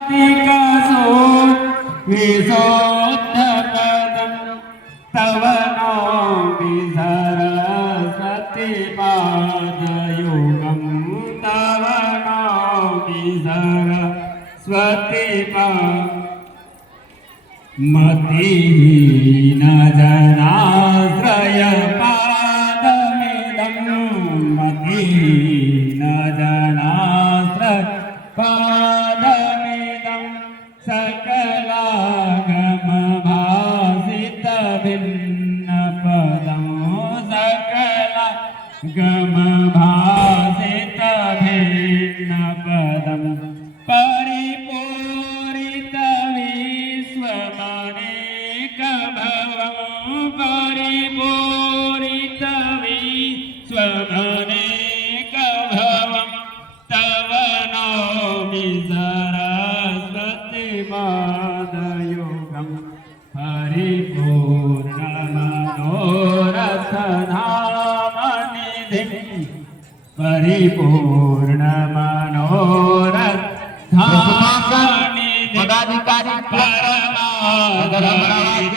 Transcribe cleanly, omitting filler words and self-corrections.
विकसो विशोद्धपदं तव नो विसरस्वतिपादयुगं तव नो मतिहीन जनाश्रयपादमिदं मतिहीन जनाश्रयपादमिदं सकलागमभासितभिन्नपदं सकलागमभासितभिन्नपदं परिपूरितविश्वमनेकभवं तव नौमि सरस्वतिपादयुगं परिपूर्णमनोरथधामनिधिं परिपूर्णमनोरथधामनिधिं परमाधर्मविवेक